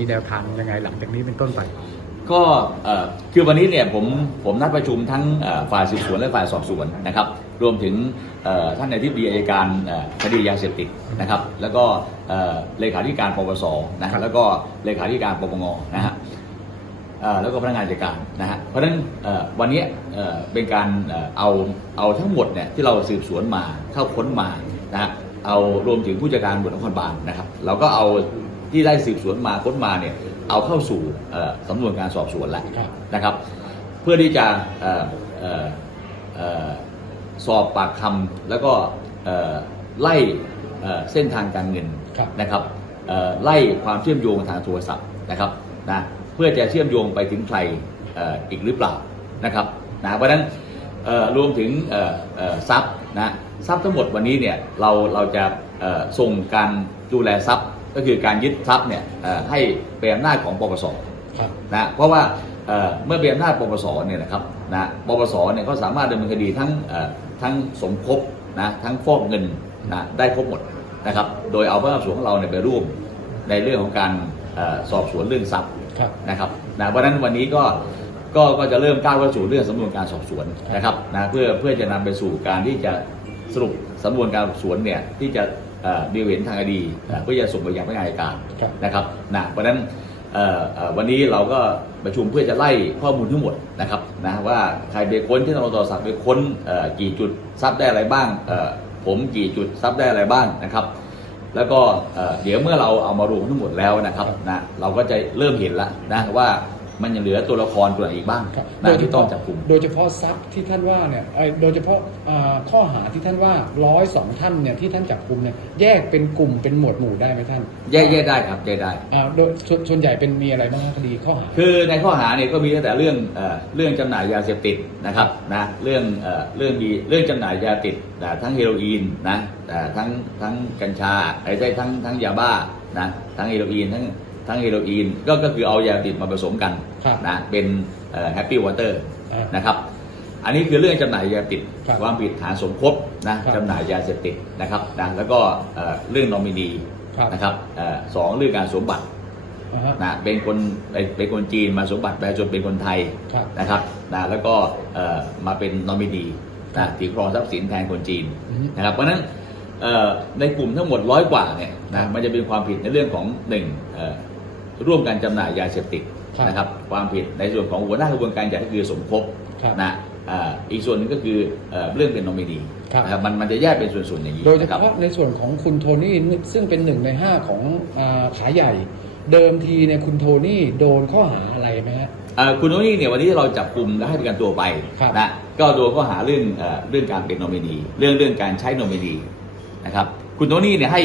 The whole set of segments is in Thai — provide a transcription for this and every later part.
มีแนวทางยังไงหลังจากนี้เป็นต้นไป ก็เอ่อคือวันนี้เนี่ยผมผมนัดประชุมทั้งเอ่อฝ่ายสืบสวนและฝ่ายสอบสวนนะครับ รวมถึงเอ่อท่านในที่ปรึกษาอัยการเอ่อคดียาเสพติดนะครับ แล้วก็เอ่อเลขาธิการปปสนะฮะแล้วก็เลขาธิการปปงนะฮะเอ่อแล้วก็พนักงานจัดการนะฮะเพราะฉะนั้นเอ่อวันนี้เอ่อเป็นการเอ่อเอาเอาทั้งหมดเนี่ยที่เราสืบสวนมาเข้าค้นมานะฮะเอารวมถึงผู้จัดการตำรวจนครบาลนะครับ เราก็เอา ที่ได้สืบสวนมาค้นมาเนี่ยเอาเข้าสู่เอ่อสำนวนการสอบสวนแล้วครับนะครับ เพื่อที่จะเอ่อเอ่อเอ่อสอบปากคำแล้วก็เอ่อไล่เอ่อเส้นทางการเงินครับนะครับเอ่อไล่ความเชื่อมโยงทางโทรศัพท์นะครับนะเพื่อจะเชื่อมโยงไปถึงใครเอ่ออีกหรือเปล่านะครับนะเพราะฉะนั้นเอ่อรวมถึงเอ่อเอ่อทรัพย์นะทรัพย์ทั้งหมดวันนี้เนี่ยเราเราจะเอ่อส่งการดูแลทรัพย์ ก็คือการยึดทรัพย์เนี่ยเอ่อให้เป็นอำนาจของปปสครับนะเพราะว่าเอ่อเมื่อเป็นอำนาจปปสเนี่ยนะครับนะปปสเนี่ยก็สามารถดำเนินคดีทั้งเอ่อทั้งสมคบนะทั้งฟอกเงินนะได้ครบหมดนะครับโดยเอาพนักงานสอบสวนของเราเนี่ยไปร่วมในเรื่องของการเอ่อสอบสวนเรื่องทรัพย์ครับนะครับนะเพราะฉะนั้นวันนี้ก็ก็ก็จะเริ่มก้าวเข้าสู่เรื่องสำนวนการสอบสวนนะครับนะเพื่อเพื่อจะนำไปสู่การที่จะสรุปสำนวนการสอบสวนเนี่ยที่จะ เอ่อมีเห็นทางคดีนะเพื่อจะส่งไปยังพนักงานอัยการครับนะครับนะเพราะฉะนั้นเอ่อเอ่อวันนี้เราก็ประชุมเพื่อจะไล่ข้อมูลทั้งหมดนะครับนะว่าใครไปค้นที่ตำรวจโทรศัพท์ไปค้นเอ่อกี่จุดทรัพย์ได้อะไรบ้างเอ่อผมกี่จุดทรัพย์ได้อะไรบ้างนะครับ แล้วก็เอ่อเดี๋ยวเมื่อเราเอามารวมทั้งหมดแล้วนะครับนะเราก็จะเริ่มเห็นแล้วนะว่า มันยังเหลือตัวละครตัวไหนอีกบ้างครับนะที่ต้องจับกลุ่มโดยเฉพาะทรัพย์ที่ท่านว่าเนี่ยเอ่อโดยเฉพาะอ่าข้อหาที่ท่านว่าร้อยสองท่านเนี่ยที่ท่านจับกลุ่มเนี่ยแยกเป็นกลุ่มเป็นหมวดหมู่ได้ไหมท่าน แยกแยกได้ครับแยกได้อ่าโดยส่วนส่วนใหญ่เป็นมีอะไรบ้างครับคดีข้อหา คือในข้อหาเนี่ยก็มีตั้งแต่เรื่องเอ่อเรื่องจำหน่ายยาเสพติดนะครับนะเรื่องเอ่อเรื่องมีเรื่องจำหน่ายยาติดนะทั้งเฮโรอีนนะแต่ทั้งทั้งกัญชาไอ้ใช่ทั้งทั้งยาบ้านะทั้งเฮโรอีนทั้ง ทั้งเฮโรอีนก็ก็คือเอายาติดมาผสมกันครับนะเป็นแฮปปี้วอเตอร์อ่านนะครับอันนี้คือเรื่องจำหน่ายยาติดครับความผิดฐานสมคบนะครับจำหน่ายยาเสพติดนะครับนะแล้วก็เอ่อเรื่องนอมินีครับนะครับเอ่อสองเรื่องการสวมบัตรอ่าฮะนะเป็นคนเป็นเป็นคนจีนมาสมบัติประชาชนเป็นคนไทยครับนะครับนะแล้วก็เอ่อมาเป็นนอมินีครันะบถือครองทรัพย์สินแทนคนจีนอือฮึนะครับเพราะฉะนั้นเอ่อในกลุ่มทั้งหมดร้อยกว่าเนี่ยนะมันจะเป็นความผิดในเรื่องของหนึ่งเอ่อ ร่วมกันจำหน่ายยาเสพติดครับนะครับ ความผิดในส่วนของหัวหน้ากระบวนการใหญ่ก็คือสมคบครับนะอ่าอีกส่วนหนึงก็คือเอ่อเรื่องเป็นนอมินีครับนะครับมันมันจะแยกเป็นส่วนๆอย่างนี้โดยเฉนะครับพาะในส่วนของคุณโทนี่ซึ่งเป็นหนึ่งในห้าของอาขายใหญ่ เดิมทีเนี่ยคุณโทนี่โดนข้อหาอะไรไหมฮะเอ่อคุณโทนี่เนี่ยวันนี้เราจับกลุ่มและให้ประกันตัวไปครับนะก็โดนข้อหาเรื่องเอ่อเรื่องการเป็นนอมินีเรื่องเรื่องการใช้นอมินีนะครับคุณโทนี่เนี่ยให้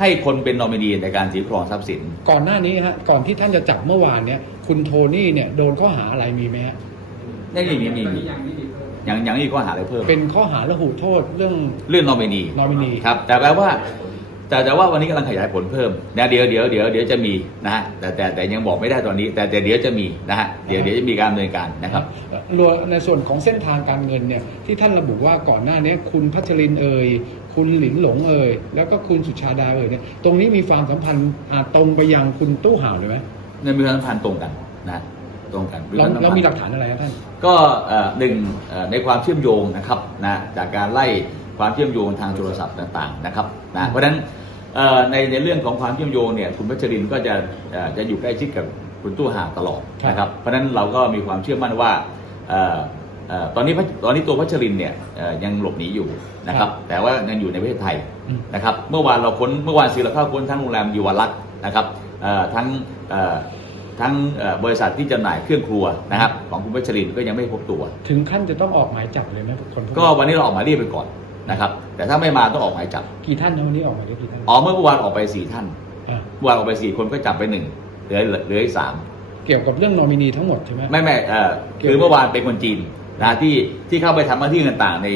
ให้คนเป็นนอมินีในการถือครองทรัพย์สิน ก่อนหน้านี้ฮะก่อนที่ท่านจะจับเมื่อวานเนี่ยคุณโทนี่เนี่ยโดนข้อหาอะไรมีไหมฮะนี่นี่นี่นี่ยังยังมีข้อหาอะไรเพิ่ม เป็นข้อหาระหูโทษเรื่องเรื่องนอมินีนอมินีครับแต่แปลว่า แต่แต่ว่าวันนี้กำลังขยายผลเพิ่มนะเดี๋ยวเดี๋ยวเดี๋ยวเดี๋ยวจะมีนะฮะแต่แต่แต่ยังบอกไม่ได้ตอนนี้ แต่แต่เดี๋ยวจะมีนะฮะเดี๋ยวเดี๋ยวจะมีการดำเนินการนะครับรวมในส่วนของเส้นทางการเงินเนี่ยที่ท่านระบุว่าก่อนหน้านี้คุณพัชรินเอ่ย คุณหลินหลงเอ่ยแล้วก็คุณสุชาดาเอ่ยเนี่ยตรงนี้มีความสัมพันธ์อ่าตรงไปยังคุณตู้ห่าวเลยไหมในมีความสัมพันธ์ตรงกันนะตรงกันเราควสัพันธ์เรามีหลักฐานอะไรนะท่านก็เอ่อหนึ่งเอ่อในความเชื่อมโยงนะครับนะจากการไล่ความเชื่อมโยงทางโทรศัพท์ต่างๆนะครับนะเพราะฉะนั้นเอ่อในในเรื่องของความเชื่อมโยงเนี่ยคุณพัชรินก็จะเอ่อจะอยู่ใกล้ชิดกับคุณตู้ห่าวตลอดครับนะครับเพราะฉะนั้นเราก็มีความเชื่อมั่นว่าเอ่อเอ่อ ตอนนี้พัชตอนนี้ตัวพัชรินเนี่ยเอ่อยังหลบหนีอยู่นะครับแต่ว่ายังอยู่ในประเทศไทยอืมนะครับเมื่อวานเราค้นเมื่อวานซื้อเราเข้าค้นทั้งโรงแรมยูวารักษ์นะครับเอ่อทั้งเอ่อทั้งเอ่อบริษัทที่จำหน่ายเครื่องครัวนะครับของคุณพัชรินก็ยังไม่พบตัว ถึงขั้นจะต้องออกหมายจับเลยไหมคนพวก็วันนี้เราออกหมายเรียกไปก่อนนะครับแต่ถ้าไม่มาต้องออกหมายจับกี่ท่านนะวันนี้ออกหมายเรียกกี่ท่านอ๋อเมื่อวานออกไปสี่ท่านอ่าเมื่อวานออกไปสี่คนก็จับไปหนึ่งเหลือเหลืออีกสามเกี่ยวกับเรื่องนอมินีทั้งหมดใช่ไหมไม่ไม่เอ่อคือเมื่อวานเป็นคนจีน นะที่ที่เข้าไปทำหน้าที่ต่างๆใน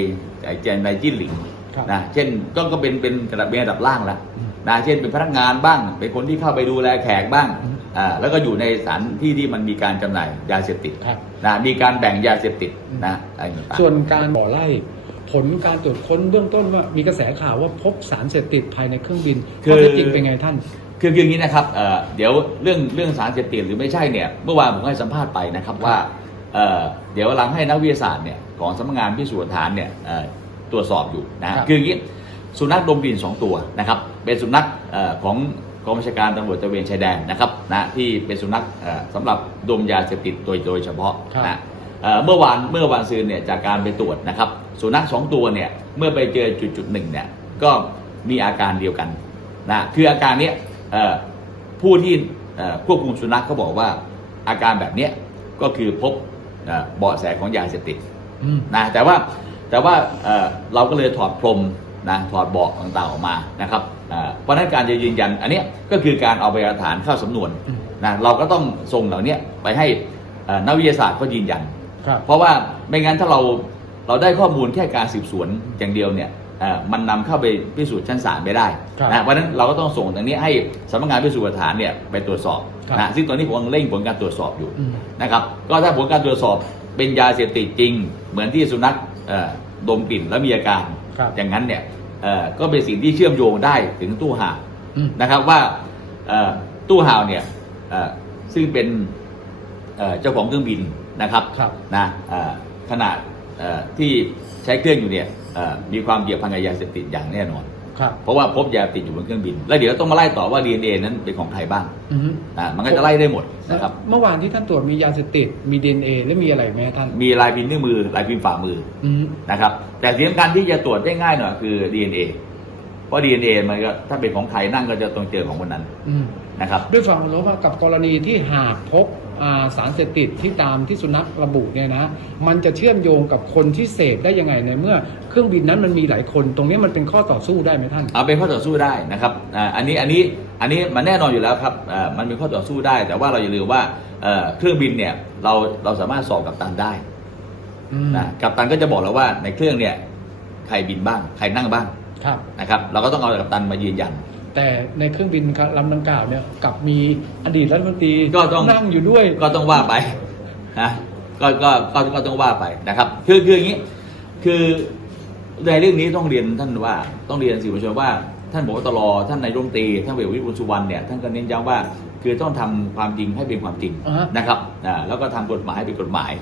ในในจิ้นหลิงครับนะเช่นก็ก็เป็นเป็นระดับเป็นระดับล่างแล้วอืมนะเช่นเป็นพนักงานบ้าง เป็นคนที่เข้าไปดูแลแขกบ้างอืมอ่าแล้วก็อยู่ในสถานที่ที่มันมีการจำหน่ายยาเสพติดครับ นะมีการแบ่งยาเสพติดนะอะไรต่างๆ ส่วนการบ่อไล่ ผลการตรวจค้นเบื้องต้นว่ามีกระแสข่าวว่าพบสารเสพติดภายในเครื่องบินคือ ข้อเท็จจริงเป็นไงท่าน คือคืออย่างนี้นะครับเอ่อเดี๋ยวเรื่องเรื่องสารเสพติดหรือไม่ใช่เนี่ย เมื่อวานผมให้สัมภาษณ์ไปนะครับว่า เอ่อเดี๋ยวหลังให้นักวิทยาศาสตร์เนี่ยของสำนักงานพิสูจน์หลักฐานเนี่ยเอ่อตรวจสอบอยู่นะฮะครับคืออย่างนี้สุนัขดมกลิ่นสองตัวนะครับเป็นสุนัขเอ่อของกองบัญชาการตำรวจตระเวนชายแดนนะครับนะที่เป็นสุนัขเอ่อสำหรับดมยาเสพติดโดยโดยเฉพาะครับนะเอ่อเมื่อวานเมื่อวานซืนเนี่ยจากการไปตรวจนะครับ สุนัขสองตัวเนี่ยเมื่อไปเจอจุดจุดๆหนึ่งเนี่ยก็มีอาการเดียวกันนะคืออาการเนี้ยเอ่อผู้ที่เอ่อควบคุมสุนัขเขาบอกว่าอาการแบบเนี้ยก็คือพบ เอ่อเบาะแสของยาเสพติดอืมนะแต่ว่าแต่ว่าเอ่อเราก็เลยถอดพรมนะถอดเบาะต่างๆออกมานะครับเอ่อเพราะฉะนั้นการจะยืนยันอันเนี้ยก็คือการเอาพยานหลักฐานเข้าสำนวนอืมนะเราก็ต้องส่งเหล่าเนี้ยไปให้เอ่อนักวิทยาศาสตร์เขายืนยันครับเพราะว่าไม่งั้นถ้าเราเราได้ข้อมูลแค่การสืบสวนอย่างเดียวเนี่ยเอ่อมันนำเข้าไปพิสูจน์ชั้นศาลไม่ได้ครับนะเพราะฉะนั้นเราก็ต้องส่งตรงนี้ให้สำนักงานพิสูจน์หลักฐานเนี่ยไปตรวจสอบครับ นะซึ่งตอนนี้ผมกำลังเร่งผลการตรวจสอบอยู่อืมนะครับก็ถ้าผลการตรวจสอบเป็นยาเสพติดจริง เหมือนที่สุนัขเอ่อดมกลิ่นแล้วมีอาการครับอย่างนั้นเนี่ยเอ่อก็เป็นสิ่งที่เชื่อมโยงได้ถึงตู้ห่าวอืมนะครับว่าเอ่อตู้ห่าวเนี่ยเอ่อซึ่งเป็นเอ่อเจ้าของเครื่องบินนะครับครับนะเอ่อขนาดเอ่อที่ใช้เครื่องอยู่เนี่ยเอ่อมีความเกี่ยวพันกับยาเสพติดอย่างแน่นอน ครับเพราะว่าพบยาติดอยู่บนเครื่องบิน แล้วเดี๋ยวต้องมาไล่ต่อว่า DNA นั้นเป็นของใครบ้างอืมนะมันก็จะไล่ได้หมดนะครับ เมื่อวานที่ท่านตรวจมียาเสพติดมีดีเอ็นเอและมีอะไรไหมท่านมีลายพิมพ์นิ้วมือลายพิมพ์ฝ่ามืออืมนะครับ แต่สิ่งสำคัญที่จะตรวจได้ง่ายหน่อยคือ DNA เพ ราะ DNA มันก็ถ้าเป็นของใครนั่งก็จะตรงเจอของคนนั้นอืมนะครับ ด้วยฟังรู้ว่ากับกรณีที่หากพบอ่าสารเสพติดที่ตามที่สุนัขระบุเนี่ยนะ มันจะเชื่อมโยงกับคนที่เสพได้ยังไงในเมื่อ เครื่องบินนั้นมันมีหลายคน ตรงนี้มันเป็นข้อต่อสู้ได้ไหมท่าน เอาเป็นข้อต่อสู้ได้นะครับอ่าอันนี้อันนี้อันนี้มันแน่นอนอยู่แล้วครับอ่ามันเป็นข้อต่อสู้ได้ แต่ว่าเราอย่าลืมว่าเอ่อเครื่องบินเนี่ยเราเราสามารถสอบกับตันได้อืมนะกับตันก็จะบอกเราว่าในเครื่องเนี่ยใครบินบ้าง ใครนั่งบ้างครับ นะครับเราก็ต้องเอากับตันมายืนยัน แต่ในเครื่องบินลำดังกล่าวเนี่ยกลับมีอดีตรัฐมนตรีก็ต้องนั่งอยู่ด้วยก็ต้องว่าไปนะก็ก็ก็ก็ต้องว่าไปนะครับ คือคืออย่างนี้ คือในเรื่องนี้ต้องเรียนท่านว่าต้องเรียนสื่อมวลชนว่า ท่านบอกตรท่านนายรัฐมนตรีท่านเวชวิบุญสุวรรณเนี่ยท่านก็เน้นย้ำว่าคือต้องทำความจริงให้เป็นความจริงอ่าฮะนะครับอ่าแล้วก็ทำกฎหมายให้เป็นกฎหมาย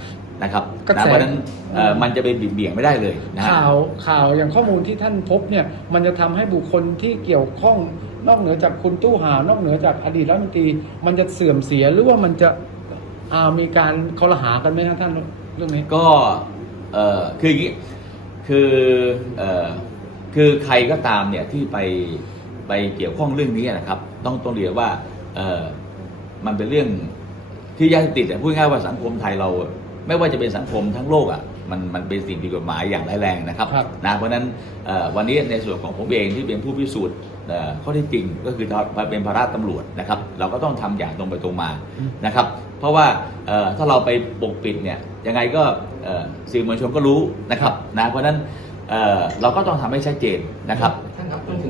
นะครับกระแสนะเพราะฉะนั้นเอ่อมันจะเป็นบิดเบี่ยงไม่ได้เลยนะฮะข่าวข่าวอย่างข้อมูลที่ท่านพบเนี่ยมันจะทำให้บุคคลที่เกี่ยวข้องนอกเหนือจากคุณตู้หาวนอกเหนือจากอดีตรัฐมนตรีมันจะเสื่อมเสียหรือว่ามันจะอ่ามีการคอรหากันไหมครับท่านเรื่องนี้ก็เอ่อคืออย่างนี้คือเอ่อ คือใครก็ตามเนี่ยที่ไปไปเกี่ยวข้องเรื่องนี้นะครับ ต้องต้องเรียนว่าเอ่อมันเป็นเรื่องที่ยาเสพติดเนี่ยพูดง่ายๆว่าสังคมไทยเรา ไม่ว่าจะเป็นสังคมทั้งโลกอะมันมันเป็นสิ่งผิดกฎหมายอย่างร้ายแรงนะครับครับนะเพราะฉะนั้นเอ่อวันนี้ในส่วนของผมเองที่เป็นผู้พิสูจน์เอ่อข้อเที่จริงก็คือเป็นภาระตำรวจนะครับ เราก็ต้องทำอย่างตรงไปตรงมาอืมนะครับ เพราะว่าเอ่อถ้าเราไปปกปิดเนี่ยยังไงก็เอ่อสื่อมวลชนก็รู้นะครับนะเพราะฉะนั้น เราก็ต้องทำให้ชัดเจนนะครับท่านครับจนถึง